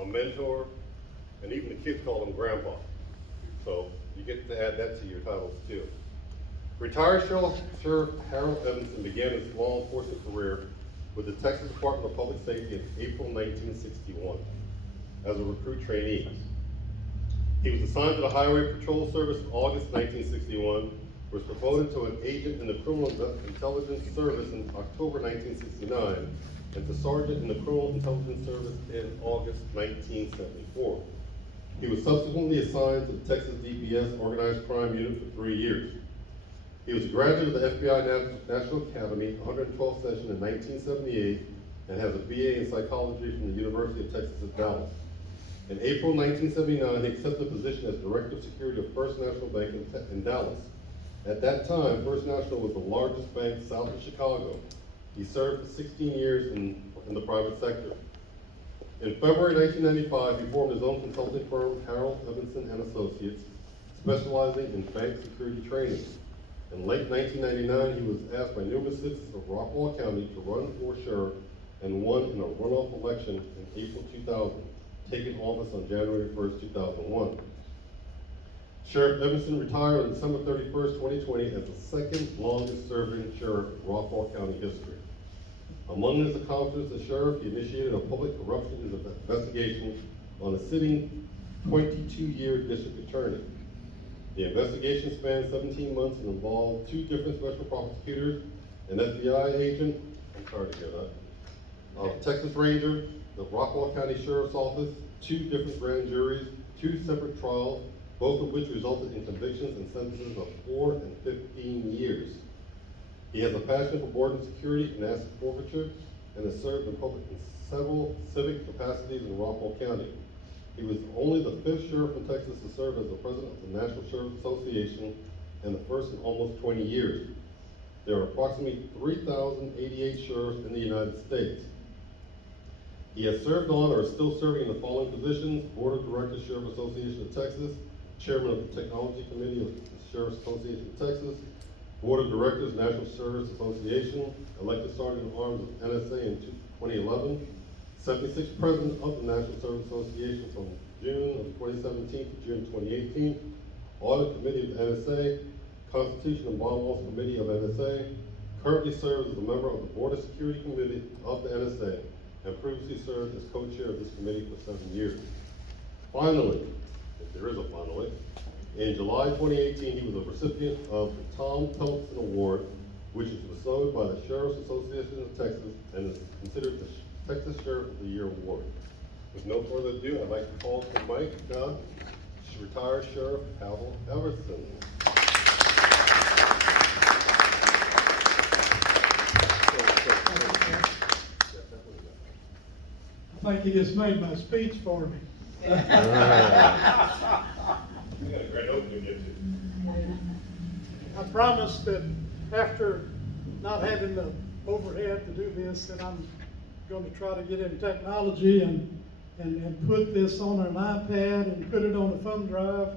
a mentor, and even the kids call him grandpa. So you get to add that to your titles too. Retired Sheriff Harold Evenson began his law enforcement career with the Texas Department of Public Safety in April 1961 as a recruit trainee. He was assigned to the Highway Patrol Service in August 1961, was promoted to an agent in the Criminal Intelligence Service in October 1969, and to sergeant in the Criminal Intelligence Service in August 1974. He was subsequently assigned to the Texas DPS Organized Crime Unit for 3 years. He was a graduate of the FBI National Academy, 112th session in 1978, and has a BA in psychology from the University of Texas at Dallas. In April 1979, he accepted a position as Director of Security of First National Bank in Dallas. At that time, First National was the largest bank south of Chicago. He served for 16 years in the private sector. In February 1995, he formed his own consulting firm, Harold Evenson and Associates, specializing in bank security training. In late 1999, he was asked by numerous citizens of Rockwall County to run for sheriff and won in a runoff election in April 2000, taking office on January 1st, 2001. Sheriff Evenson retired on December 31st, 2020 as the second longest serving sheriff in Rockwall County history. Among his accomplishments as sheriff, he initiated a public corruption investigation on a sitting 22-year district attorney. The investigation spanned 17 months and involved 2 different special prosecutors, an FBI agent, I'm sorry to hear that, a Texas Ranger, the Rockwall County Sheriff's Office, 2 different grand juries, 2 separate trials, both of which resulted in convictions and sentences of 4 and 15 years. He has a passion for border security and asset forfeiture, and has served in several civic capacities in Rockwall County. He was only the 5th sheriff in Texas to serve as the president of the National Sheriff Association, and the first in almost 20 years. There are approximately 3,088 sheriffs in the United States. He has served on or is still serving in the following positions: Board of Directors, Sheriff Association of Texas, Chairman of the Technology Committee of the Sheriff's Association of Texas, Board of Directors, National Sheriff's Association, elected Sergeant at Arms of NSA in 2011, 76th President of the National Service Association from June of 2017 to June 2018, Audit Committee of the NSA, Constitution and Bylaws Committee of NSA, currently serves as a member of the Board of Security Committee of the NSA, and previously served as co-chair of this committee for 7 years. Finally, if there is a finally, in July 2018, he was a recipient of the Tom Pelton Award, which is bestowed by the Sheriff's Association of Texas and is considered the Texas Sheriff of the Year Award. With no further ado, I'd like to call to Mike Dunn, retired Sheriff Harold Evenson. I think he just made my speech for me. We got a great opening to get to. I promised that after not having the overhead to do this, that I'm going to try to get in technology and put this on an iPad and put it on a thumb drive,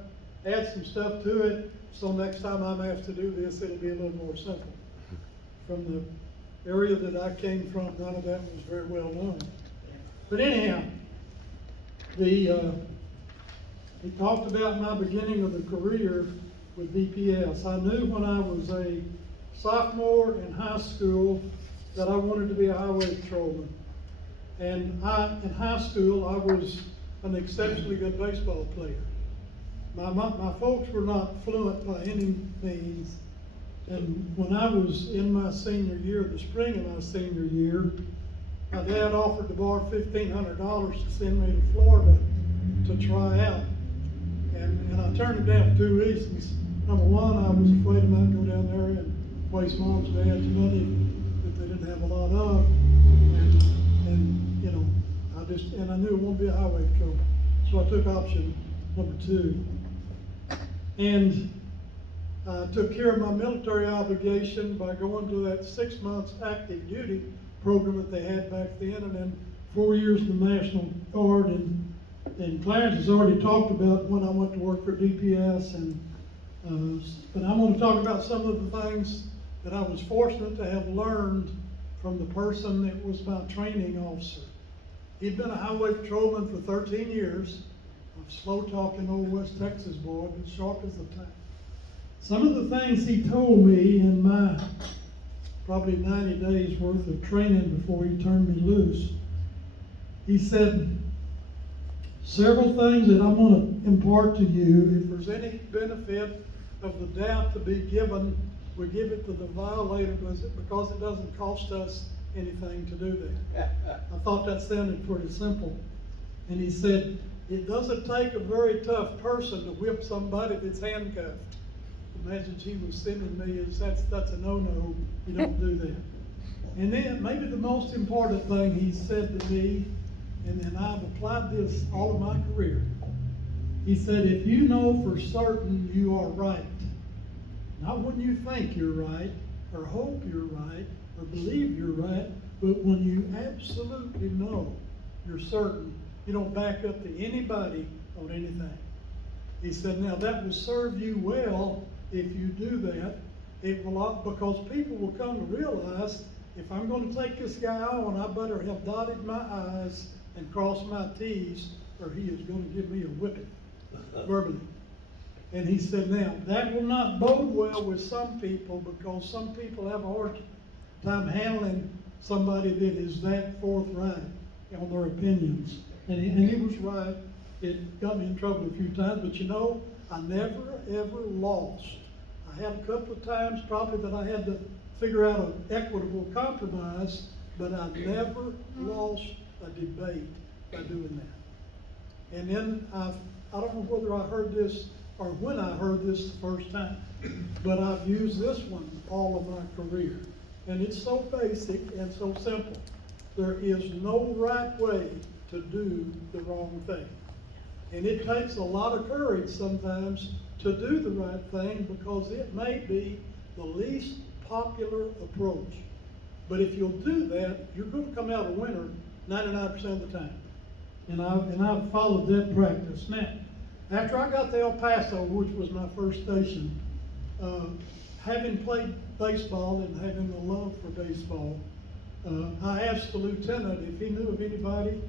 add some stuff to it, so next time I'm asked to do this, it'll be a little more simple. From the area that I came from, none of that was very well known. But anyhow, he talked about my beginning of the career with DPS. I knew when I was a sophomore in high school that I wanted to be a highway patrolman. And in high school, I was an exceptionally good baseball player. My folks were not fluent by any means. And when I was in my senior year, the spring of my senior year, my dad offered to borrow $1,500 to send me to Florida to try out. And I turned it down for 2 reasons. Number one, I was afraid I might go down there and waste mom's and dad's money that they didn't have a lot of. And you know, I knew it wouldn't be a highway patrol. So I took option number 2. And I took care of my military obligation by going to that 6 months active duty program that they had back then, and then 4 years in the National Guard. And Clarence has already talked about when I went to work for DPS, but I want to talk about some of the things that I was fortunate to have learned from the person that was my training officer. He'd been a highway patrolman for 13 years. A slow-talking old West Texas boy, but sharp as a tack. Some of the things he told me in my probably 90 days worth of training before he turned me loose, he said, several things that I'm going to impart to you. If there's any benefit of the doubt to be given, we give it to the violator because it doesn't cost us anything to do that. I thought that sounded pretty simple. And he said, it doesn't take a very tough person to whip somebody that's handcuffed. The message he was sending me is that's a no-no, you don't do that. And then maybe the most important thing he said to me, and then I've applied this all of my career. He said, if you know for certain you are right, not when you think you're right, or hope you're right, or believe you're right, but when you absolutely know you're certain, you don't back up to anybody on anything. He said, now that will serve you well if you do that. It will, because people will come to realize, if I'm going to take this guy on, I better have dotted my I's and crossed my T's, or he is going to give me a whipping, verbally. And he said, now, that will not bode well with some people, because some people have a hard time handling somebody that is that forthright on their opinions. And he was right. It got me in trouble a few times, but you know, I never, ever lost. I had a couple of times probably that I had to figure out an equitable compromise, but I never lost a debate by doing that. And then I don't know whether I heard this or when I heard this the first time, but I've used this one all of my career. And it's so basic and so simple. There is no right way to do the wrong thing. And it takes a lot of courage sometimes to do the right thing, because it may be the least popular approach. But if you'll do that, you're going to come out a winner 99% of the time. And I've followed that practice. Now, after I got to El Paso, which was my first station, having played baseball and having a love for baseball, I asked the lieutenant if he knew of anybody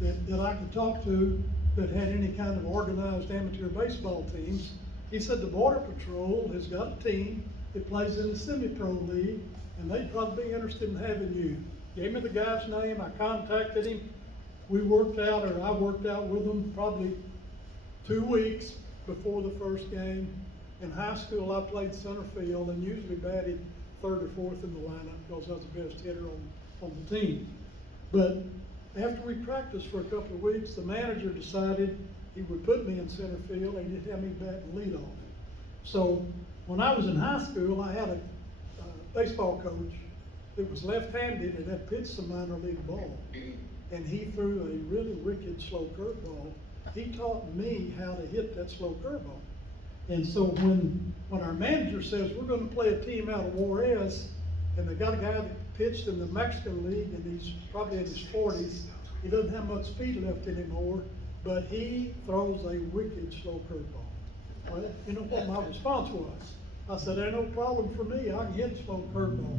that I could talk to that had any kind of organized amateur baseball teams. He said the Border Patrol has got a team that plays in the semi-pro league, and they'd probably be interested in having you. Gave me the guy's name, I contacted him. I worked out with him probably 2 weeks before the first game. In high school, I played center field and usually batted third or fourth in the lineup because I was the best hitter on the team. But after we practiced for a couple of weeks, the manager decided he would put me in center field and he'd have me bat and lead off. So when I was in high school, I had a baseball coach that was left-handed and had pitched some minor league ball. And he threw a really wicked slow curveball. He taught me how to hit that slow curveball. And so when our manager says, we're going to play a team out of Juarez, and they got a guy that pitched in the Mexican League, and he's probably in his 40s, he doesn't have much speed left anymore, but he throws a wicked slow curveball. Well, you know what my response was? I said, ain't no problem for me, I can hit a slow curveball.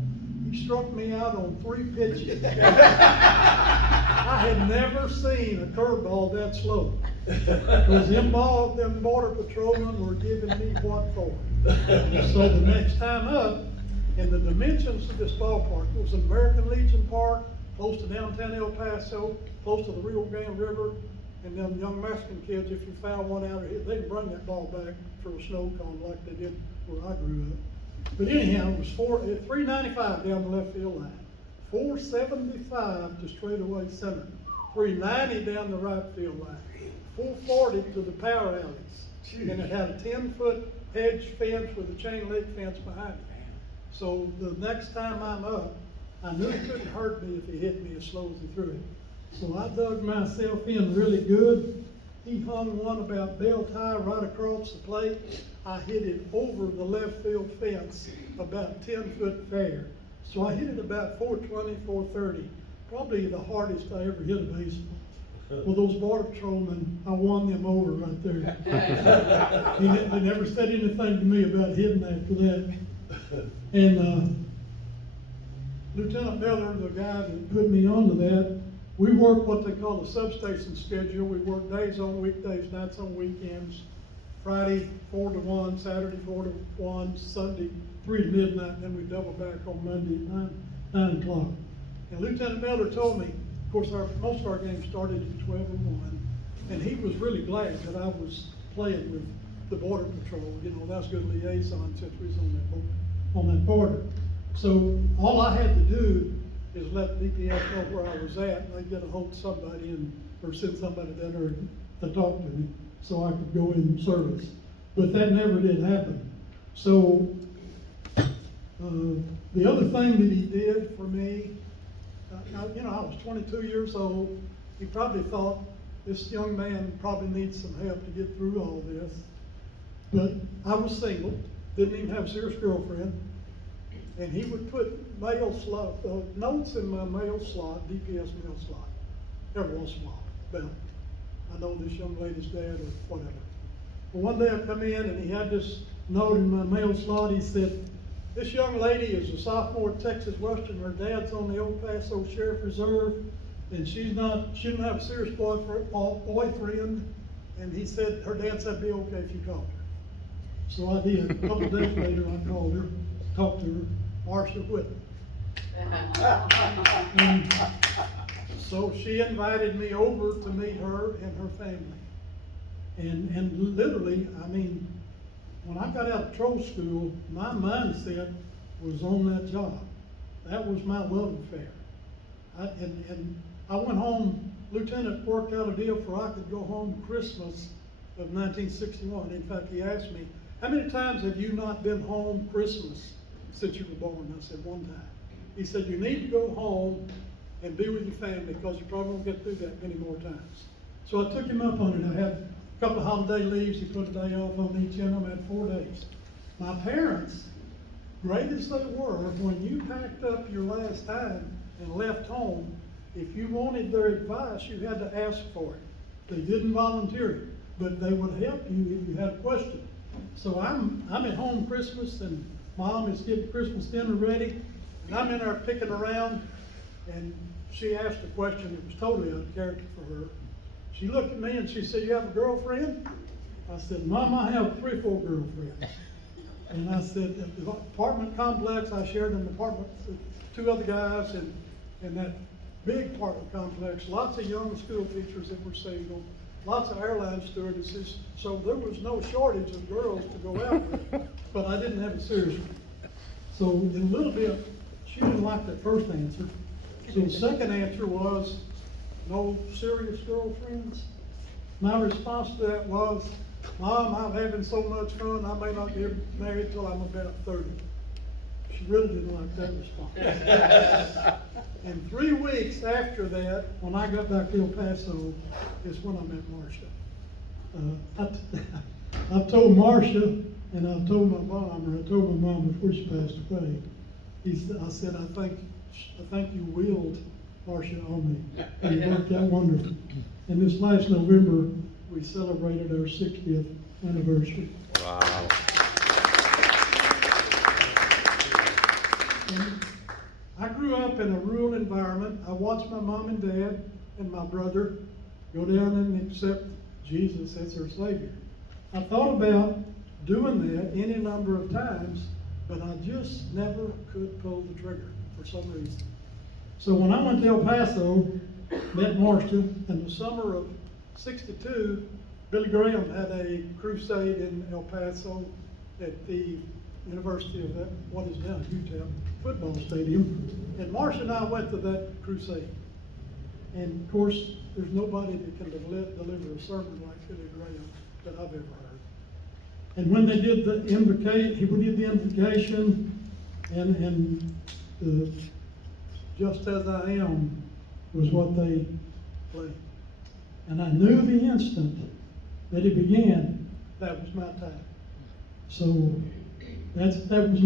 He struck me out on 3 pitches. I had never seen a curveball that slow. Because them Border Patrolmen were giving me what for. So the next time up, in the dimensions of this ballpark, it was American Legion Park, close to downtown El Paso, close to the Rio Grande River, and them young Mexican kids, if you foul one out of here, they'd bring that ball back for a snow cone like they did where I grew up. But anyhow, it was 395 down the left field line, 475 to straightaway center, 390 down the right field line, 440 to the power alleys, and it had a 10-foot hedge fence with a chain link fence behind it. So the next time I'm up, I knew it couldn't hurt me if he hit me as slow as he threw it. So I dug myself in really good. He hung one about belt high right across the plate. I hit it over the left field fence about 10 foot fair. So I hit it about 420, 430. Probably the hardest I ever hit a baseball. Well, those Border Patrolmen, I won them over right there. They never said anything to me about hitting after that. And Lieutenant Miller, the guy that put me onto that, we work what they call a substation schedule. We work days on weekdays, nights on weekends. Friday 4 to 1, Saturday 4 to 1, Sunday 3 to midnight, and then we double back on Monday at 9 o'clock. And Lieutenant Miller told me, of course, most of our games started at 12 and 1, and he was really glad that I was playing with the Border Patrol. You know, that's good liaison since we was on that border. So all I had to do is let DPS know where I was at, and I'd get a hold of somebody or send somebody down there to talk to me so I could go in service. But that never did happen. So the other thing that he did for me, you know, I was 22 years old. He probably thought this young man probably needs some help to get through all this. But I was single, didn't even have a serious girlfriend. And he would put mail slot, notes in my mail slot, DPS mail slot, every once in a while. But I know this young lady's dad or whatever. Well, one day I come in and he had this note in my mail slot. He said, this young lady is a sophomore at Texas Western. Her dad's on the El Paso Sheriff Reserve, and she didn't have a serious boyfriend. And he said, her dad said, be okay if you called her. So I did. A couple of days later, I called her, talked to her, Marcia Whitten. And so she invited me over to meet her and her family. And literally, I mean, when I got out of patrol school, my mindset was on that job. That was my love affair. And I went home, Lieutenant worked out a deal for I could go home Christmas of 1961. In fact, he asked me, how many times have you not been home Christmas since you were born? I said, one time. He said, you need to go home and be with your family because you probably won't get through that many more times. So I took him up on it. I had a couple of holiday leaves. He put a day off on each of them. I had 4 days. My parents, great as they were, when you packed up your last time and left home, if you wanted their advice, you had to ask for it. They didn't volunteer it, but they would help you if you had a question. So I'm at home Christmas, and Mom is getting Christmas dinner ready, and I'm in there picking around, and she asked a question that was totally out of character for her. She looked at me and she said, you have a girlfriend? I said, Mom, I have 3 or 4 girlfriends. And I said, at the apartment complex, I shared an apartment with 2 other guys, and that big apartment complex, lots of young school teachers that were single, lots of airline stewardesses, so there was no shortage of girls to go out with, but I didn't have a serious one. So in a little bit, she didn't like that first answer. So the second answer was, no serious girlfriends. My response to that was, Mom, I'm having so much fun, I may not get married till I'm about 30. She really didn't like that response. And 3 weeks after that, when I got back to El Paso, is when I met Marcia. I told Marcia, and I told my mom, or I told my mom before she passed away, I said, I think you willed Marcia on me, and it worked out wonderful. And this last November, we celebrated our 60th anniversary. Wow. And I grew up in a rural environment. I watched my mom and dad and my brother go down and accept Jesus as their Savior. I thought about doing that any number of times, but I just never could pull the trigger for some reason. So when I went to El Paso, met Marcia, in the summer of '62, Billy Graham had a crusade in El Paso at the University of what is now UTEP football stadium, and Marcia and I went to that crusade. And of course, there's nobody that can deliver a sermon like Billy Graham that I've ever heard. And when they did the invocation, and Just As I Am was what they played. And I knew the instant that it began, that was my time. So that was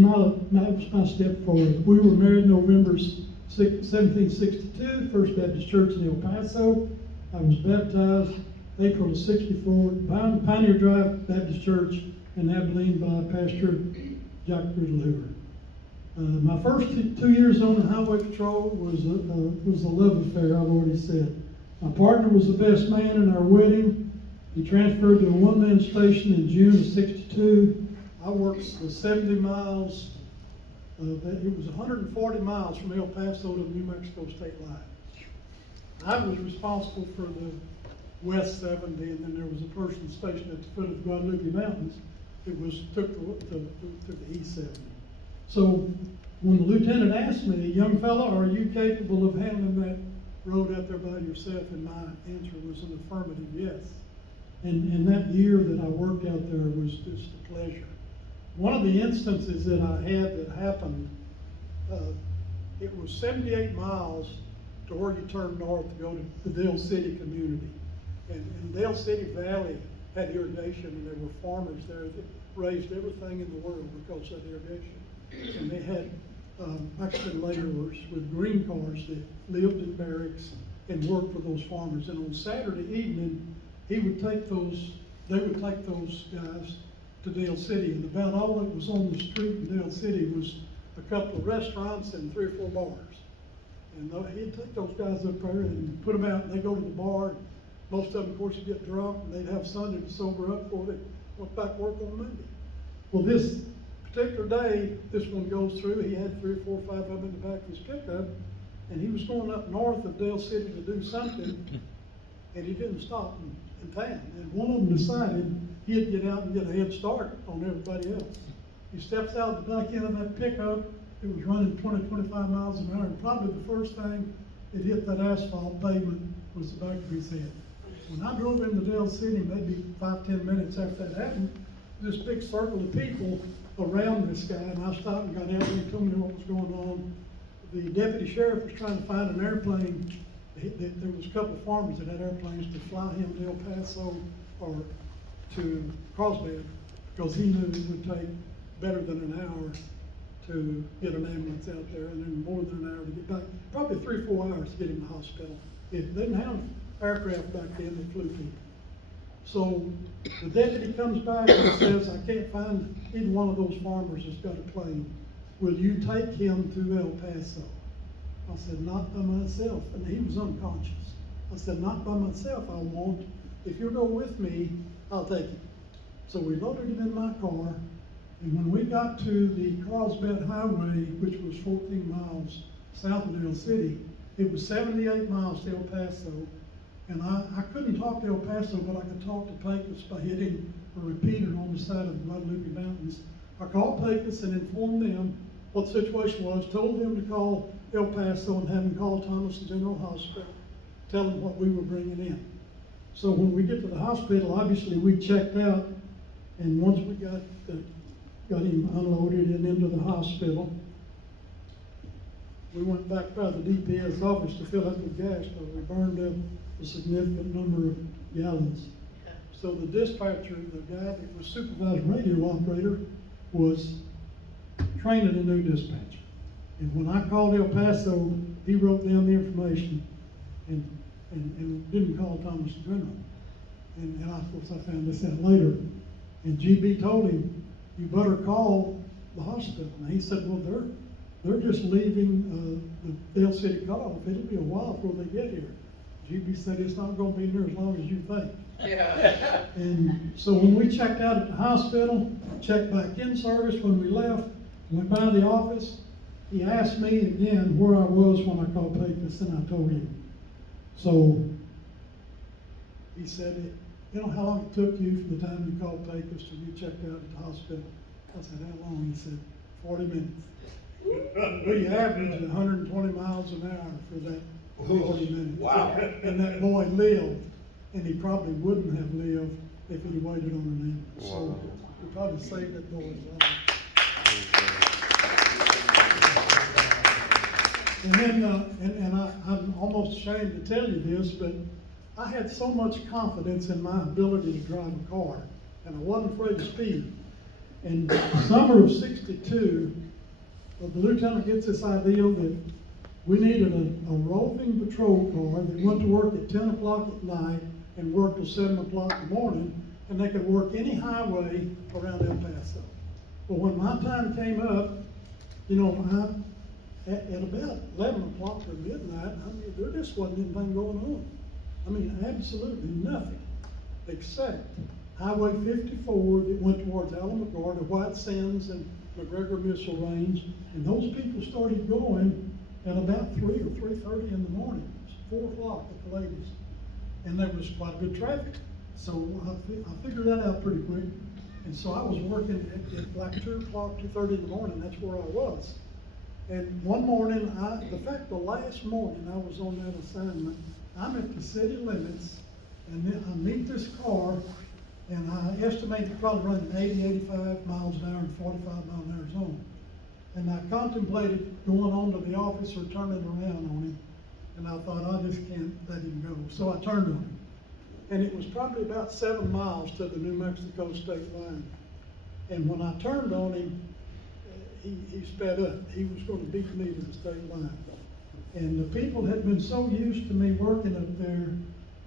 my step forward. We were married November 1762, First Baptist Church in El Paso. I was baptized April of '64, Pioneer Drive Baptist Church in Abilene by Pastor Jack Riddle Hoover. My first 2 years on the highway patrol was a love affair, I've already said. My partner was the best man in our wedding. He transferred to a one-man station in June of '62. I worked the 70 miles, it was 140 miles from El Paso to the New Mexico state line. I was responsible for the West 70, and then there was a person stationed at the foot of the Guadalupe Mountains that took the East 70. So when the lieutenant asked me, young fellow, are you capable of handling that road out there by yourself? And my answer was an affirmative yes. And that year that I worked out there was just a pleasure. One of the instances that I had that happened, it was 78 miles to where you turn north to go to the Dale City community. And Dale City Valley had irrigation, and there were farmers there that raised everything in the world because of irrigation. And they had Mexican laborers with green cars that lived in barracks and worked for those farmers. And on Saturday evening, they would take those guys to Dale City, and about all that was on the street in Dale City was a couple of restaurants and 3 or 4 bars. And he'd take those guys up there and put them out, and they'd go to the bar. Most of them, of course, would get drunk, and they'd have Sunday to sober up before they went back to work on Monday. Well, this particular day, this one goes through. He had 3 or 4 or 5 of them in the back of his pickup, and he was going up north of Dale City to do something, and he didn't stop in town. And one of them decided he'd get out and get a head start on everybody else. He steps out the back end of that pickup. It was running 20, 25 miles an hour, and probably the first thing it hit that asphalt pavement was the back of his head. When I drove into Dale City, maybe 5-10 minutes after that happened, this big circle of people around this guy, and I stopped and got out, and he told me what was going on. The deputy sheriff was trying to find an airplane. There was a couple of farmers that had airplanes to fly him to El Paso or to Carlsbad, because he knew it would take better than an hour to get an ambulance out there, and then more than an hour to get back. Probably 3 or 4 hours to get him to the hospital. If they didn't have aircraft back then, they flew people. So the deputy comes back and says, I can't find either one of those farmers that's got a plane. Will you take him to El Paso? I said, not by myself. And he was unconscious. I said, not by myself, I won't. If you'll go with me, I'll take him. So we loaded him in my car, and when we got to the Carlsbad Highway, which was 14 miles south of Dale City, it was 78 miles to El Paso. And I couldn't talk to El Paso, but I could talk to Pecos by hitting a repeater on the side of the Guadalupe Mountains. I called Pecos and informed them what the situation was, told them to call El Paso and have them call Thomas General Hospital, tell them what we were bringing in. So when we get to the hospital, obviously we checked out, and once we got him unloaded and into the hospital, we went back by the DPS office to fill up with gas, but we burned up a significant number of gallons. So the dispatcher, the guy that was supervising radio operator, was training a new dispatcher. And when I called El Paso, he wrote down the information and didn't call Thomas General. And of course I found this out later. And GB told him, you better call the hospital. And he said, well, they're just leaving the Dale City cutoff. It'll be a while before they get here. GB said, it's not going to be near as long as you think. Yeah. And so when we checked out at the hospital, checked back in service when we left, went by the office, he asked me again where I was when I called Pecos, and I told him. So he said, you know how long it took you from the time you called Pecos till you checked out at the hospital? I said, how long? He said, 40 minutes. We averaged 120 miles an hour for that 40 minutes. Wow. And that boy lived, and he probably wouldn't have lived if he'd waited on an ambulance. So we probably saved that boy's life. And then, I'm almost ashamed to tell you this, but I had so much confidence in my ability to drive a car, and I wasn't afraid to speed. In summer of '62, the lieutenant gets this idea that we needed a roving patrol car that went to work at 10 o'clock at night and worked till 7 o'clock in the morning, and they could work any highway around El Paso. Well, when my time came up, You know, at about 11 o'clock or midnight, I mean, there just wasn't anything going on. I mean, absolutely nothing, except Highway 54 that went towards Alamogordo, White Sands and McGregor Missile Range, and those people started going at about 3 or 3:30 in the morning. It was 4 o'clock at the latest, and there was quite good traffic. So I figured that out pretty quick, and so I was working at like 2 o'clock, 2:30 in the morning. That's where I was. And one morning, the last morning I was on that assignment, I'm at the city limits, and then I meet this car, and I estimate probably running 80, 85 miles an hour in 45 mile an hour zone. And I contemplated going on to the officer, turning around on him, and I thought, I just can't let him go. So I turned on him. And it was probably about 7 miles to the New Mexico state line. And when I turned on him, he sped up. He was going to beat me to the state line. And the people had been so used to me working up there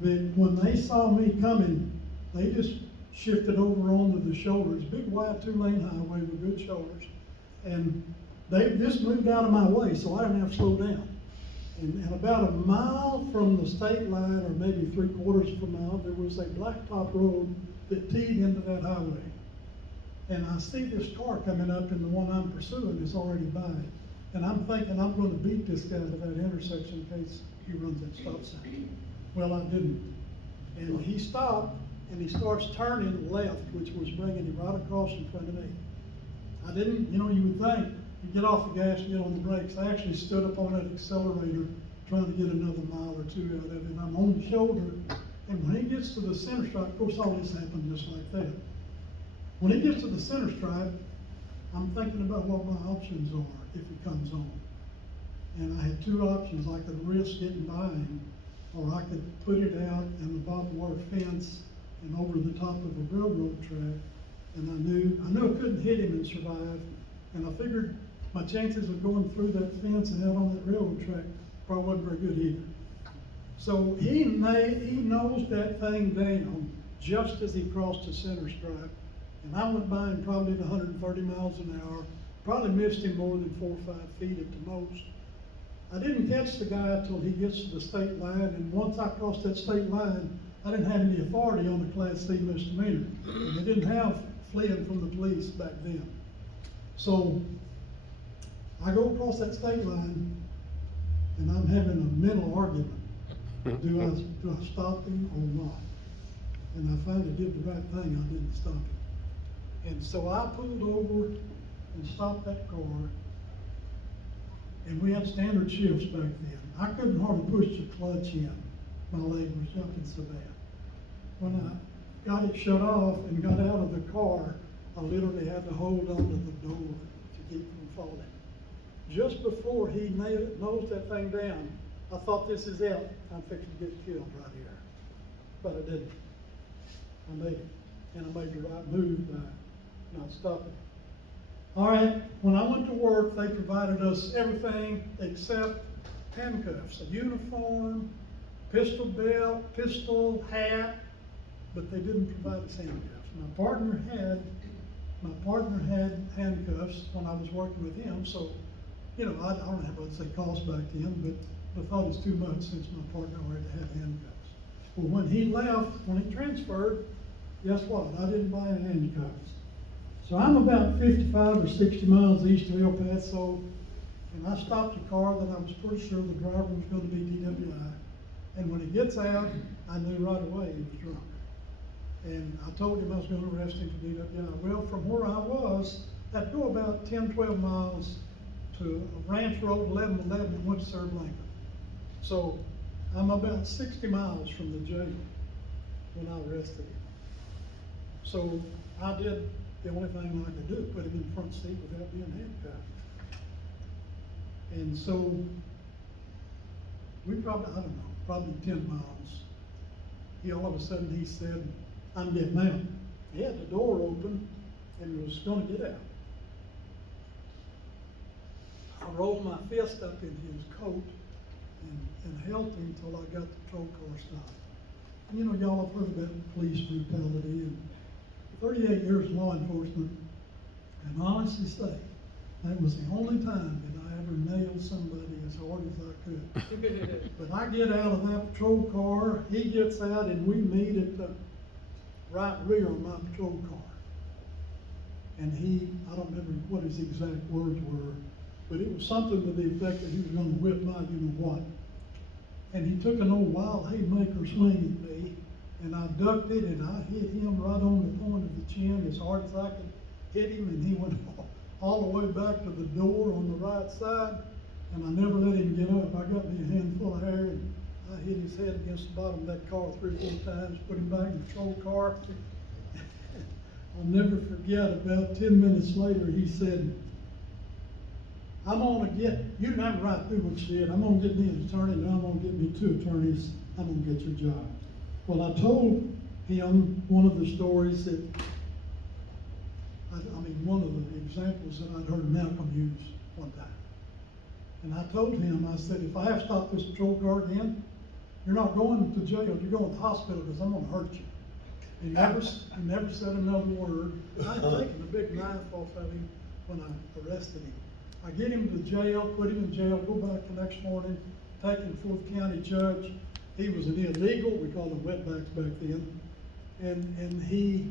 that when they saw me coming, they just shifted over onto the shoulders, big wide 2-lane highway with good shoulders. And they just moved out of my way, so I didn't have to slow down. And about a mile from the state line, or maybe 3/4 of a mile, there was a blacktop road that teed into that highway. And I see this car coming up, and the one I'm pursuing is already by. And I'm thinking I'm going to beat this guy to that intersection in case he runs that stop sign. Well, I didn't. And he stopped, and he starts turning left, which was bringing him right across in front of me. I didn't, you would think, you get off the gas and get on the brakes. I actually stood up on that accelerator trying to get another mile or two out of it. And I'm on the shoulder, and when he gets to the center stripe, of course all this happened just like that. When he gets to the center stripe, I'm thinking about what my options are if he comes on. And I had 2 options. I could risk getting by him, or I could put it out in the barbed wire fence and over the top of a railroad track. And I knew I couldn't hit him and survive. And I figured my chances of going through that fence and out on that railroad track probably wasn't very good either. So he nosed that thing down just as he crossed the center stripe. And I went by him probably at 130 miles an hour, probably missed him more than 4 or 5 feet at the most. I didn't catch the guy until he gets to the state line, and once I crossed that state line, I didn't have any authority on a Class C misdemeanor. They didn't have fleeing from the police back then. So I go across that state line, and I'm having a mental argument. Do I stop him or not? And I finally did the right thing. I didn't stop him. And so I pulled over and stopped that car. And we had standard shifts back then. I couldn't hardly push the clutch in. My leg was jumping so bad. When I got it shut off and got out of the car, I literally had to hold onto the door to keep from falling. Just before he nosed that thing down, I thought, this is it. I'm fixing to get killed right here. But I didn't. I made it. And I made the right move by not stopping. All right, when I went to work, they provided us everything except handcuffs, a uniform, pistol belt, pistol, hat, but they didn't provide us handcuffs. My partner had handcuffs when I was working with him, so, I don't know what they cost back then, but I thought it was too much since my partner already had handcuffs. Well, when he left, when he transferred, guess what? I didn't buy any handcuffs. So I'm about 55 or 60 miles east of El Paso, and I stopped the car that I was pretty sure the driver was going to be DWI. And when he gets out, I knew right away he was drunk. And I told him I was going to arrest him for DWI. Well, from where I was, I'd go about 10, 12 miles to Ranch Road 1111 in Winchester, Lincoln. So I'm about 60 miles from the jail when I arrested him. So I did the only thing I could do, put him in the front seat without being handcuffed. And so we probably 10 miles. All of a sudden he said, I'm getting out. He had the door open and was going to get out. I rolled my fist up in his coat and held him till I got the patrol car stopped. And y'all have heard about police brutality, and 38 years of law enforcement, and honestly say, That was the only time that I ever nailed somebody as hard as I could. But I get out of that patrol car, he gets out, and we meet at the right rear of my patrol car. And I don't remember what his exact words were, but it was something to the effect that he was gonna whip my you-know-what. And he took an old wild haymaker swing at me, and I ducked it, and I hit him right on the point of the chin as hard as I could hit him, and he went all the way back to the door on the right side, and I never let him get up. I got me a handful of hair, and I hit his head against the bottom of that car 3 or 4 times, put him back in the patrol car. I'll never forget, about 10 minutes later, he said, I'm gonna get, you didn't have the right to do what you did, I'm gonna get me an attorney, and I'm gonna get me 2 attorneys, I'm gonna get your job. Well, I told him one of the stories that, one of the examples that I'd heard Malcolm use one time. And I told him, I said, if I have to stop this patrol car again, you're not going to jail, you're going to the hospital because I'm gonna hurt you. He never said another word. I'd taken a big knife off of him when I arrested him. I get him to jail, put him in jail, go back the next morning, take him to Fourth County judge. He was an illegal, we called them wetbacks back then. And he,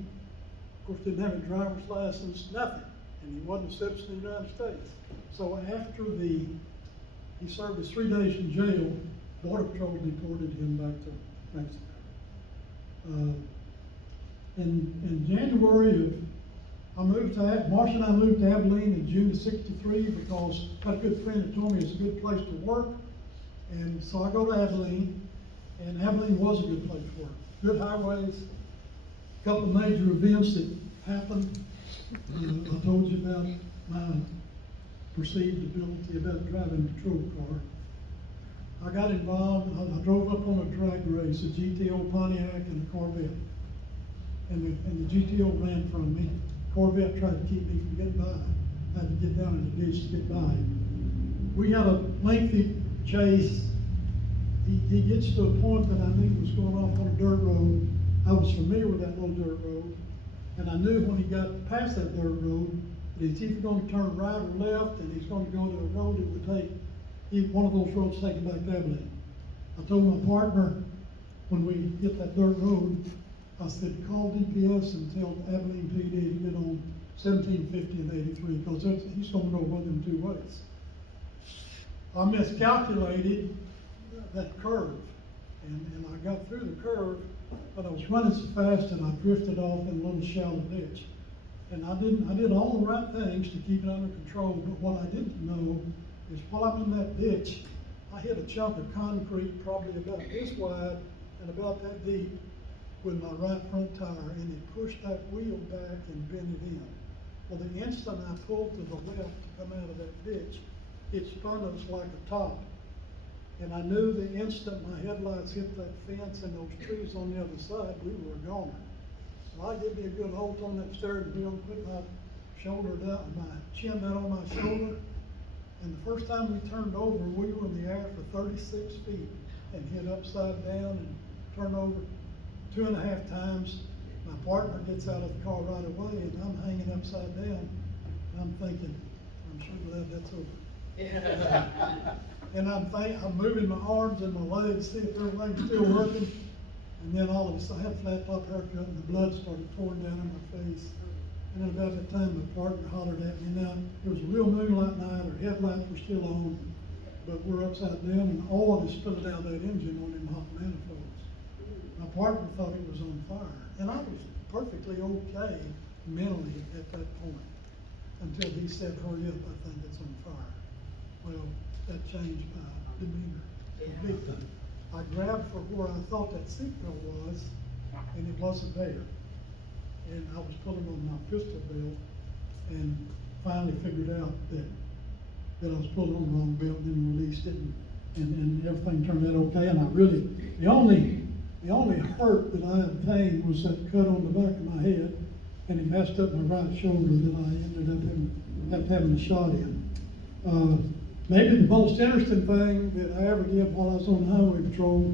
of course, didn't have a driver's license, nothing. And he wasn't a citizen of the United States. So after he served his 3 days in jail, Border Patrol deported him back to Mexico. In January Marcia and I moved to Abilene in June of '63 because I had a good friend that told me it's a good place to work. And so I go to Abilene, and Abilene was a good place to work. Good highways, a couple of major events that happened. I told you about my perceived ability about driving a patrol car. I got involved, I drove up on a drag race, a GTO Pontiac and a Corvette. And the GTO ran from me. Corvette tried to keep me from getting by. I had to get down in the ditch to get by. We had a lengthy chase. He gets to a point that I knew was going off on a dirt road. I was familiar with that little dirt road. And I knew when he got past that dirt road, that he's either going to turn right or left, and he's going to go to a road that would take, one of those roads taking back to Abilene. I told my partner, when we hit that dirt road, I said, call DPS and tell Abilene PD to get on 1750 and 83, because he's going to go one of them 2 ways. I miscalculated that curve, and I got through the curve, but I was running so fast and I drifted off in a little shallow ditch. And I did all the right things to keep it under control, but what I didn't know is while I'm in that ditch, I hit a chunk of concrete probably about this wide and about that deep with my right front tire, and it pushed that wheel back and bent it in. Well, the instant I pulled to the left to come out of that ditch, it spun us like a top. And I knew the instant my headlights hit that fence and those trees on the other side, we were gone. So I gave me a good hold on that steering wheel, put my shoulder down, my chin down on my shoulder. And the first time we turned over, we were in the air for 36 feet and hit upside down and turned over 2.5 times. My partner gets out of the car right away, and I'm hanging upside down. I'm thinking, I'm sure glad that's over. Yeah. And I'm moving my arms and my legs, see if everything's still working. And then all of a sudden, I had a flat top haircut, and the blood started pouring down in my face. And then about that time, my partner hollered at me. Now, it was a real moonlight night, our headlights were still on, but we're upside down, and oil is spilling out of that engine on them hot manifolds. My partner thought it was on fire, and I was perfectly okay mentally at that point, until he said, hurry up, I think it's on fire. Well, that changed my demeanor a big time. I grabbed for where I thought that seatbelt was, and it wasn't there. And I was pulling on my pistol belt, and finally figured out that I was pulling on the wrong belt, and then released it, and everything turned out okay. And I really, the only hurt that I obtained was that cut on the back of my head, and it messed up my right shoulder that I ended up having a shot in. Maybe the most interesting thing that I ever did while I was on highway patrol,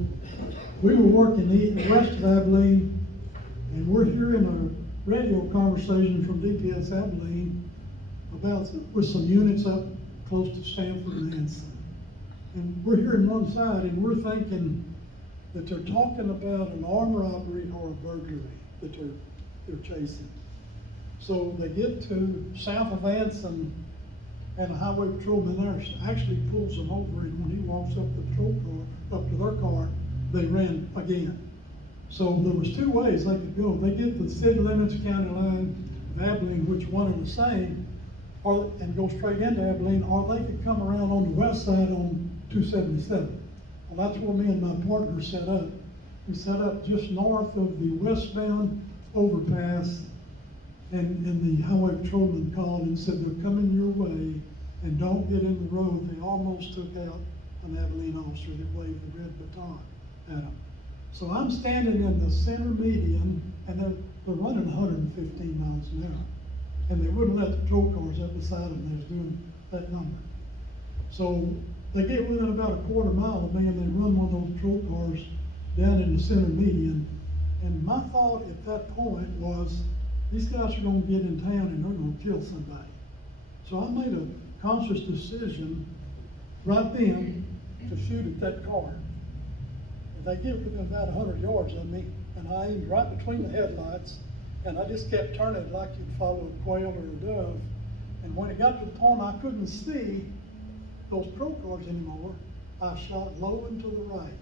we were working west of Abilene, and we're hearing a radio conversation from DPS Abilene about, with some units up close to Stanford and Evenson. And we're hearing one side, and we're thinking that they're talking about an armed robbery or a burglary that they're chasing. So they get to south of Evenson, and a highway patrolman there actually pulls them over, and when he walks up the patrol car, up to their car, they ran again. So there was two ways they could go. They get to the city limits, county line of Abilene, which one and the same, or, and go straight into Abilene, or they could come around on the west side on 277. Well, that's where me and my partner set up. We set up just north of the westbound overpass, and the highway patrolman called and said, they're coming your way, and don't get in the road. They almost took out an Abilene officer that waved the red baton at him. So I'm standing in the center median, and they're running 115 miles an hour. And they wouldn't let the patrol cars up beside them. They was doing that number. So they get within about a quarter mile of me, and they run one of those patrol cars down in the center median. And my thought at that point was, these guys are going to get in town and they're going to kill somebody. So I made a conscious decision right then to shoot at that car. And they get within about 100 yards of me, and I aimed right between the headlights, and I just kept turning like you'd follow a quail or a dove. And when it got to the point I couldn't see those patrol cars anymore, I shot low and to the right.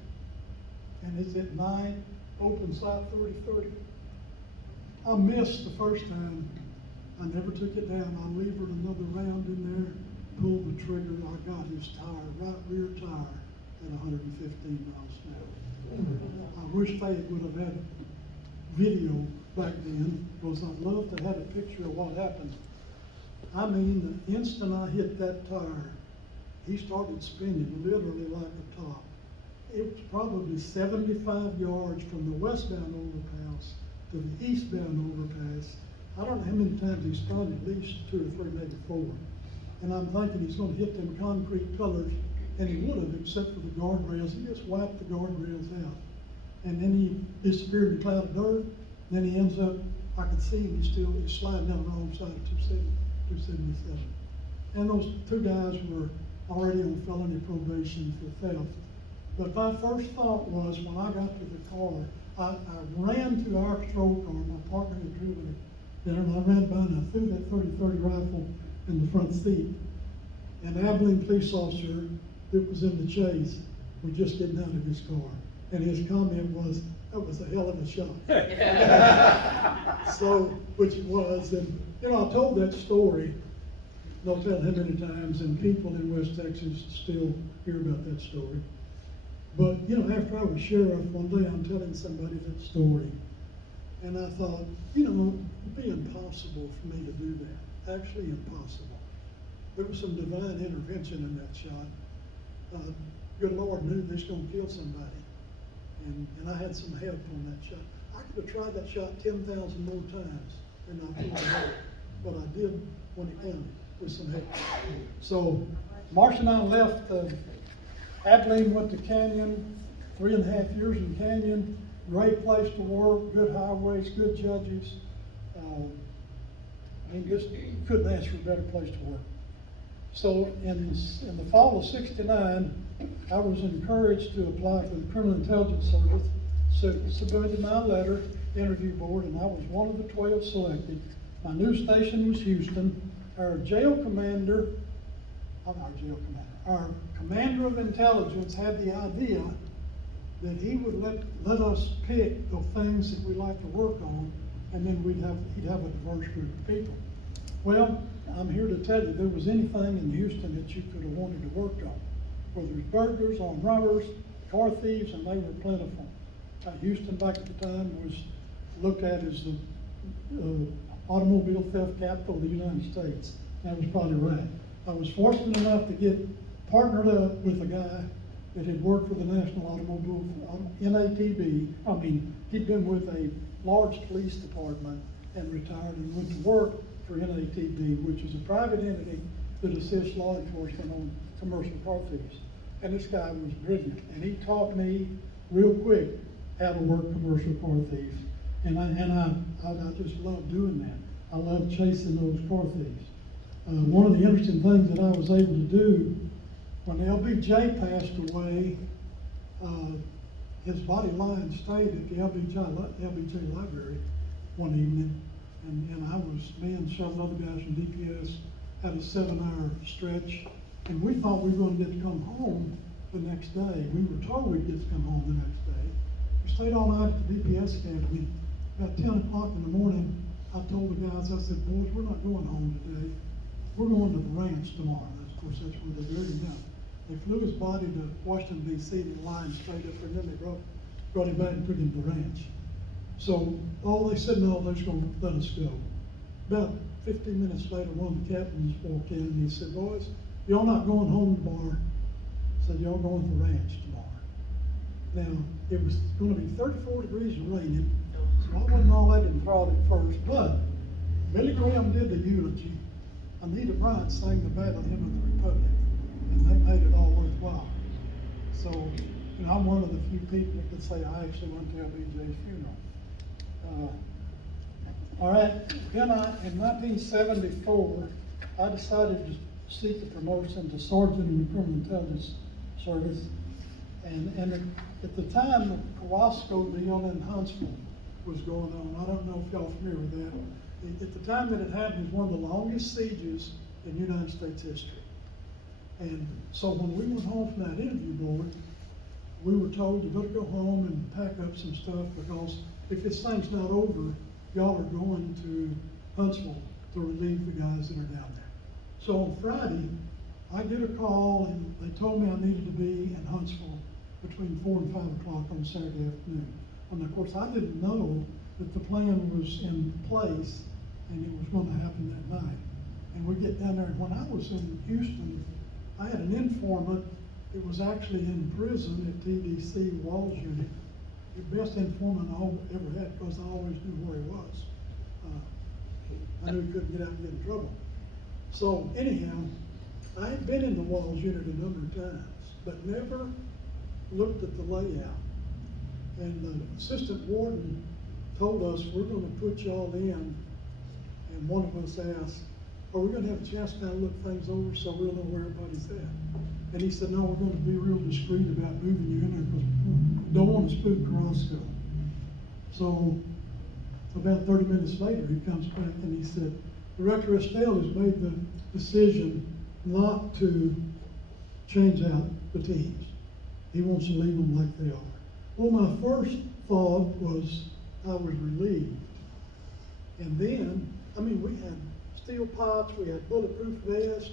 And it's at 9, open sight 30-30. I missed the first time. I never took it down. I levered another round in there, pulled the trigger. I got his tire, right rear tire, at 115 miles an hour. I wish they would have had video back then, because I'd love to have a picture of what happened. I mean, the instant I hit that tire, he started spinning literally like a top. It was probably 75 yards from the westbound overpass to the eastbound overpass. I don't know how many times he spun, at least 2 or 3, maybe 4. And I'm thinking he's going to hit them concrete pillars, and he would have, except for the guardrails. He just wiped the guardrails out. And then he disappeared in a cloud of dirt. Then he ends up, I could see him, he's sliding down the wrong side of 277. And those 2 guys were already on felony probation for theft. But my first thought was, when I got to the car, I ran to our patrol car. My partner had driven it there, and I ran by and I threw that 30-30 rifle in the front seat. An Abilene police officer that was in the chase was just getting out of his car. And his comment was, that was a hell of a shot. So, which it was, and I told that story, don't tell how many times, and people in West Texas still hear about that story. But, after I was sheriff, one day I'm telling somebody that story, and I thought, it'd be impossible for me to do that. Actually impossible. There was some divine intervention in that shot. Good Lord knew this was going to kill somebody. And I had some help on that shot. I could have tried that shot 10,000 more times and not pulled it out. But I did when it counted with some help. So Marcia and I left Abilene, went to Canyon, 3.5 years in Canyon. Great place to work, good highways, good judges. Just couldn't ask for a better place to work. So in the fall of '69, I was encouraged to apply for the Criminal Intelligence Service, so submitted my letter, interview board, and I was one of the 12 selected. My new station was Houston. Our commander of intelligence had the idea that he would let us pick the things that we like to work on, and then he'd have a diverse group of people. Well, I'm here to tell you, there was anything in Houston that you could have wanted to work on. Whether it was burglars, armed robbers, car thieves, and they were plentiful. Houston back at the time was looked at as the automobile theft capital of the United States. That was probably right. I was fortunate enough to get partnered up with a guy that had worked for the National Automobile, NATB. He'd been with a large police department and retired and went to work for NATB, which is a private entity that assists law enforcement on commercial car thieves. And this guy was brilliant, and he taught me real quick how to work commercial car thieves. And I just love doing that. I love chasing those car thieves. One of the interesting things that I was able to do, when LBJ passed away, his body lying stayed at the LBJ library one evening, and me and several other guys from DPS had a 7-hour stretch, and we thought we were going to get to come home the next day. We were told we'd get to come home the next day. We stayed all night at the DPS academy. About 10 o'clock in the morning, I told the guys, I said, boys, we're not going home today. We're going to the ranch tomorrow. Of course, that's where they buried him. They flew his body to Washington, D.C. and lined straight up, and then they brought him back and took him to the ranch. So they said, no, they're just going to let us go. About 15 minutes later, one of the captains walked in and he said, boys, y'all not going home tomorrow. He said, y'all going to the ranch tomorrow. Now, it was going to be 34 degrees and raining, so I wasn't all that enthralled at first, but Billy Graham did the eulogy. Anita Bryant sang the Battle Hymn of the Republic, and they made it all worthwhile. So, I'm one of the few people that could say I actually went to LBJ's funeral. All right, then in 1974, I decided to seek a promotion to sergeant in the Criminal Intelligence Service. And at the time, the Kowalsko deal in Huntsville was going on. I don't know if y'all are familiar with that. At the time that it happened, it was one of the longest sieges in United States history. And so when we went home from that interview board, we were told you better go home and pack up some stuff, because if this thing's not over, y'all are going to Huntsville to relieve the guys that are down there. So on Friday, I get a call and they told me I needed to be in Huntsville between 4 and 5 o'clock on Saturday afternoon. And of course, I didn't know that the plan was in place and it was going to happen that night. And we get down there, and when I was in Houston, I had an informant that was actually in prison at TDC Walls Unit. The best informant I ever had, because I always knew where he was. I knew he couldn't get out and get in trouble. So anyhow, I had been in the Walls Unit a number of times, but never looked at the layout. And the assistant warden told us, we're going to put y'all in, and one of us asked, are we going to have a chance to kind of look things over so we'll know where everybody's at? And he said, no, we're going to be real discreet about moving you in there because we don't want to spook Carrasco. So about 30 minutes later, he comes back and he said, Director Estelle has made the decision not to change out the teams. He wants to leave them like they are. Well, my first thought was I was relieved. And then, we had steel pots, we had bulletproof vests,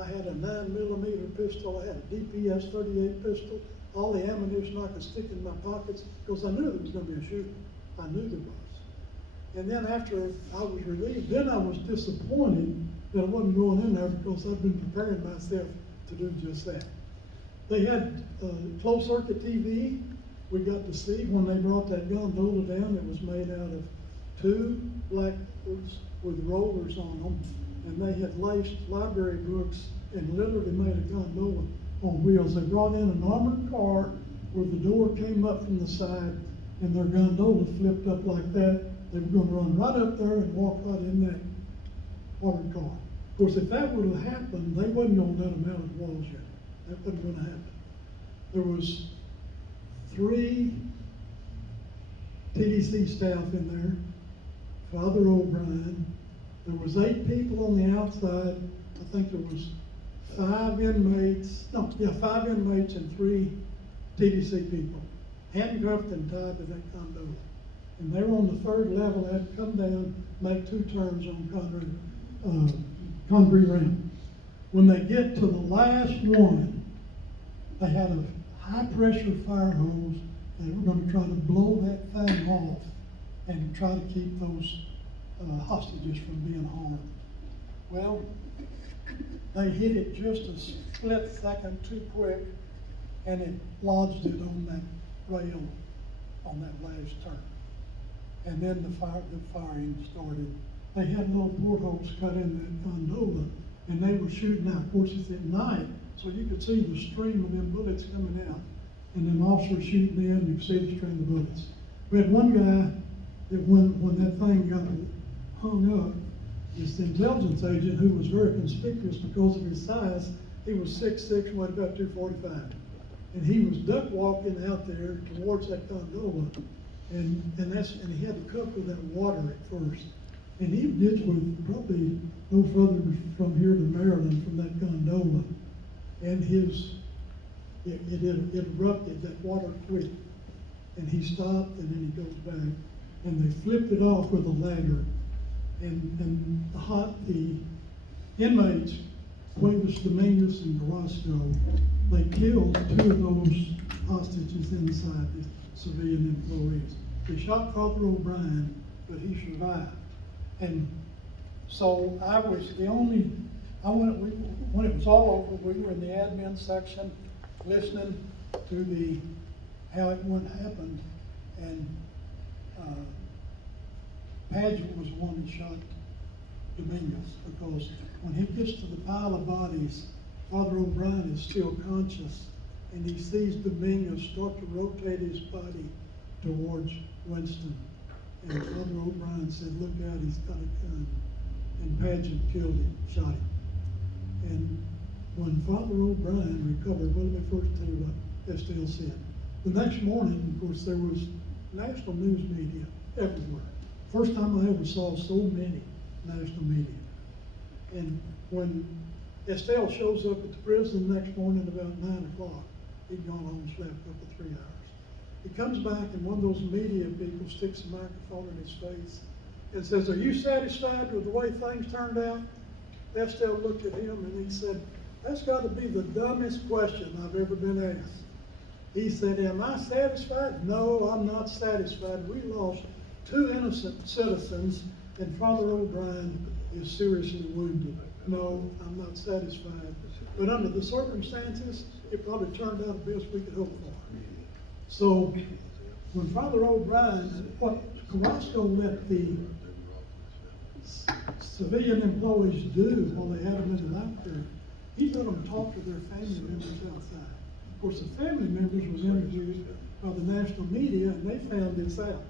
I had a 9mm pistol, I had a DPS 38 pistol, all the ammunition I could stick in my pockets, because I knew there was going to be a shooting. I knew there was. And then after I was relieved, then I was disappointed that I wasn't going in there, because I'd been preparing myself to do just that. They had closed circuit TV. We got to see when they brought that gondola down. It was made out of 2 blackboards with rollers on them, and they had laced library books and literally made a gondola on wheels. They brought in an armored car where the door came up from the side and their gondola flipped up like that. They were going to run right up there and walk right in that armored car. Of course, if that would have happened, they wasn't going to let them out of the walls yet. That wasn't going to happen. There was 3 TDC staff in there, Father O'Brien. There was 8 people on the outside. I think there was 5 inmates and 3 TDC people, handcuffed and tied to that gondola. And they were on the 3rd level. They had to come down, make 2 turns on concrete ramp. When they get to the last one, they had a high-pressure fire hose. They were going to try to blow that thing off and try to keep those hostages from being harmed. Well, they hit it just a split second too quick, and it lodged it on that rail on that last turn. And then the firing started. They had little portholes cut in that gondola, and they were shooting out. Of course, it's at night, so you could see the stream of them bullets coming out, and then officers shooting in, you could see the stream of bullets. We had one guy that when that thing got hung up, this intelligence agent who was very conspicuous because of his size. He was 6'6", weighed about 245. And he was duck walking out there towards that gondola. And he had to cover that water at first. And he gets with probably no further from here to Maryland from that gondola. And it erupted, that water quit. And he stopped, and then he goes back. And they flipped it off with a ladder. And the inmates, Cuevas, Dominguez, and Carrasco, they killed 2 of those hostages inside, the civilian employees. They shot Father O'Brien, but he survived. And so I was the only, when it was all over, we were in the admin section listening to how it went happened. And Paget was the one that shot Dominguez, because when he gets to the pile of bodies, Father O'Brien is still conscious, and he sees Dominguez start to rotate his body towards Winston. And Father O'Brien said, "Look out, he's got a gun." And Paget killed him, shot him. And when Father O'Brien recovered, well, let me first tell you what Estelle said. The next morning, of course, there was national news media everywhere. First time I ever saw so many national media. And when Estelle shows up at the prison the next morning about 9 o'clock, he'd gone home and slept up to 3 hours. He comes back, and one of those media people sticks a microphone in his face and says, "Are you satisfied with the way things turned out?" Estelle looked at him and he said, "That's got to be the dumbest question I've ever been asked." He said, "Am I satisfied? No, I'm not satisfied. We lost 2 innocent citizens, and Father O'Brien is seriously wounded. No, I'm not satisfied. But under the circumstances, it probably turned out the best we could hope for." So when Father O'Brien, what Carrasco let the civilian employees do while they had them in the laboratory, he let them talk to their family members outside. Of course, the family members was interviewed by the national media, and they found this out.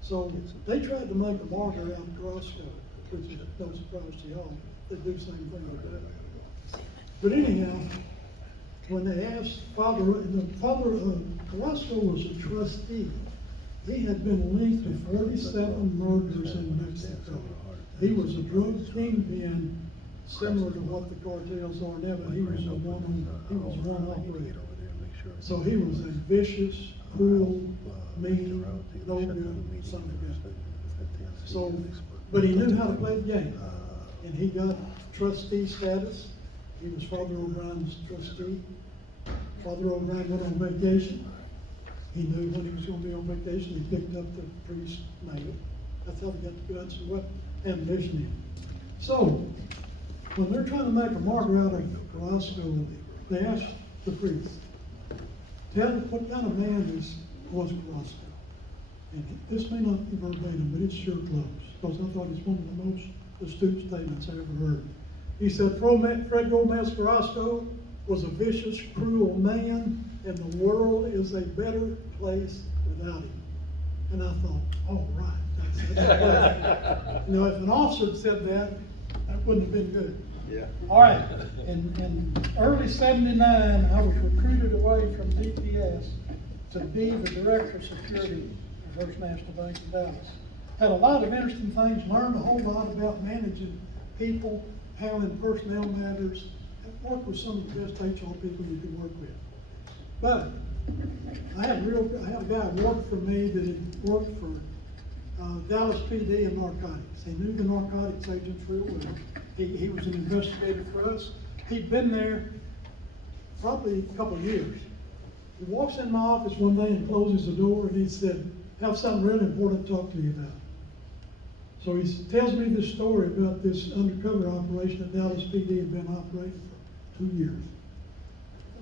So they tried to make a martyr out of Carrasco, which is no surprise to y'all. They do the same thing today. But anyhow, when they asked Father Carrasco was a trustee. He had been linked to 47 murders in Mexico. He was a drug kingpin, similar to what the cartels are now, but he was one operator. So he was a vicious, cruel, mean, no good son of a gun. So, but he knew how to play the game, and he got trustee status. He was Father O'Brien's trustee. Father O'Brien went on vacation. He knew when he was going to be on vacation. He picked up the priest's mail. That's how they got the guns and what ammunition in. So, when they're trying to make a martyr out of Carrasco, they asked the priest, "Tell me what kind of man was Carrasco?" And this may not be verbatim, but it's sure close, because I thought it's one of the most astute statements I ever heard. He said, "Fred Gomez Carrasco was a vicious, cruel man, and the world is a better place without him." And I thought, all right, that's it. You know, if an officer had said that, that wouldn't have been good. Yeah. All right, in early '79, I was recruited away from DPS to be the director of security for First National Bank in Dallas. Had a lot of interesting things, learned a whole lot about managing people, handling personnel matters, and worked with some of the best HR people you could work with. But I had a guy who worked for me that had worked for Dallas PD and narcotics. He knew the narcotics agents real well. He was an investigator for us. He'd been there probably a couple of years. He walks in my office one day and closes the door, and he said, "Have something really important to talk to you about." So he tells me this story about this undercover operation that Dallas PD had been operating for 2 years.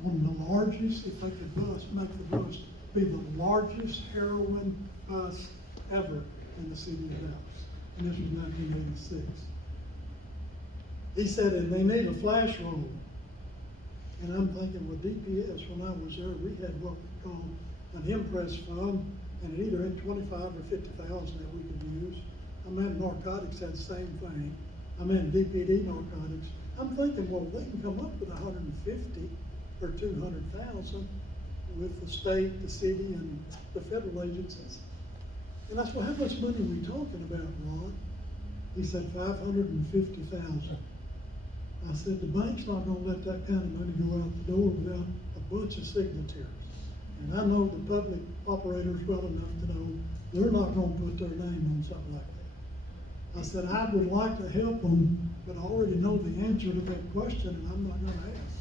One of the largest, if they could make the bust, be the largest heroin bust ever in the city of Dallas. And this was 1986. He said, and they need a flash roll. And I'm thinking, with DPS, when I was there, we had what we called an impress fund, and it either had 25 or 50,000 that we could use. I mean, narcotics had the same thing. DPD narcotics. I'm thinking, well, they can come up with 150 or 200,000 with the state, the city, and the federal agencies. And I said, well, how much money are we talking about, Ron? He said 550,000. I said, the bank's not gonna let that kind of money go out the door without a bunch of signatures. And I know the public operators well enough to know they're not gonna put their name on something like that. I said, I would like to help them, but I already know the answer to that question, and I'm not gonna ask.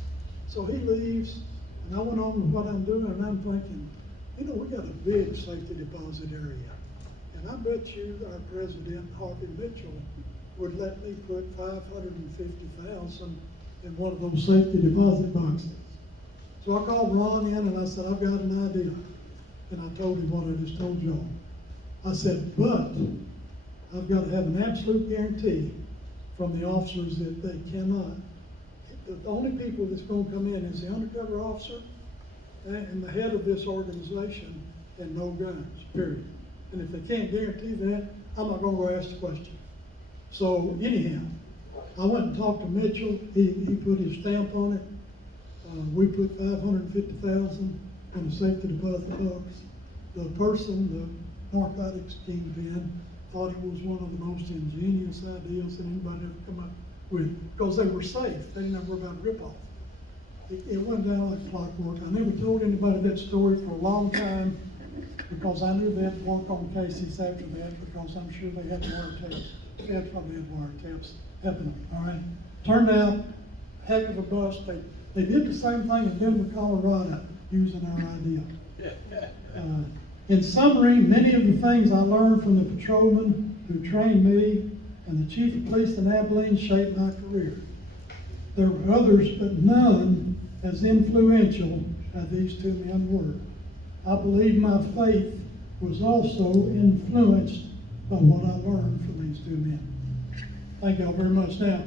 So he leaves, and I went on with what I'm doing, and I'm thinking, we got a big safety deposit area. And I bet you our president, Harvey Mitchell, would let me put 550,000 in one of those safety deposit boxes. So I called Ron in and I said, I've got an idea. And I told him what I just told y'all. I said, but I've got to have an absolute guarantee from the officers that they cannot. The only people that's going to come in is the undercover officer and the head of this organization, and no guns, period. And if they can't guarantee that, I'm not going to go ask the question. So anyhow, I went and talked to Mitchell. He put his stamp on it. We put 550,000 in the safety deposit box. The person, the narcotics kingpin, thought it was one of the most ingenious ideas that anybody ever come up with, because they were safe. They didn't have to worry about rip-off. It went down like clockwork. I never told anybody that story for a long time, because I knew they had to work on cases after that, because I'm sure they had wiretaps. They had probably had wiretaps happening, all right? Turned out, heck of a bust. They did the same thing in Denver, Colorado, using our idea. In summary, many of the things I learned from the patrolmen who trained me and the chief of police in Abilene shaped my career. There were others, but none as influential as these two men were. I believe my faith was also influenced by what I learned from these two men. Thank y'all very much. Now,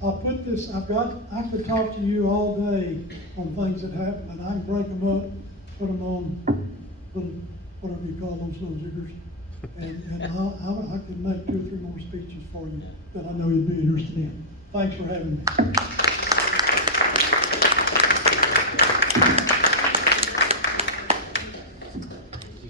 I'll put this, I could talk to you all day on things that happened, and I can break them up, put them on little, whatever you call those little jiggers, and I can make 2 or 3 more speeches for you that I know you'd be interested in. Thanks for having me.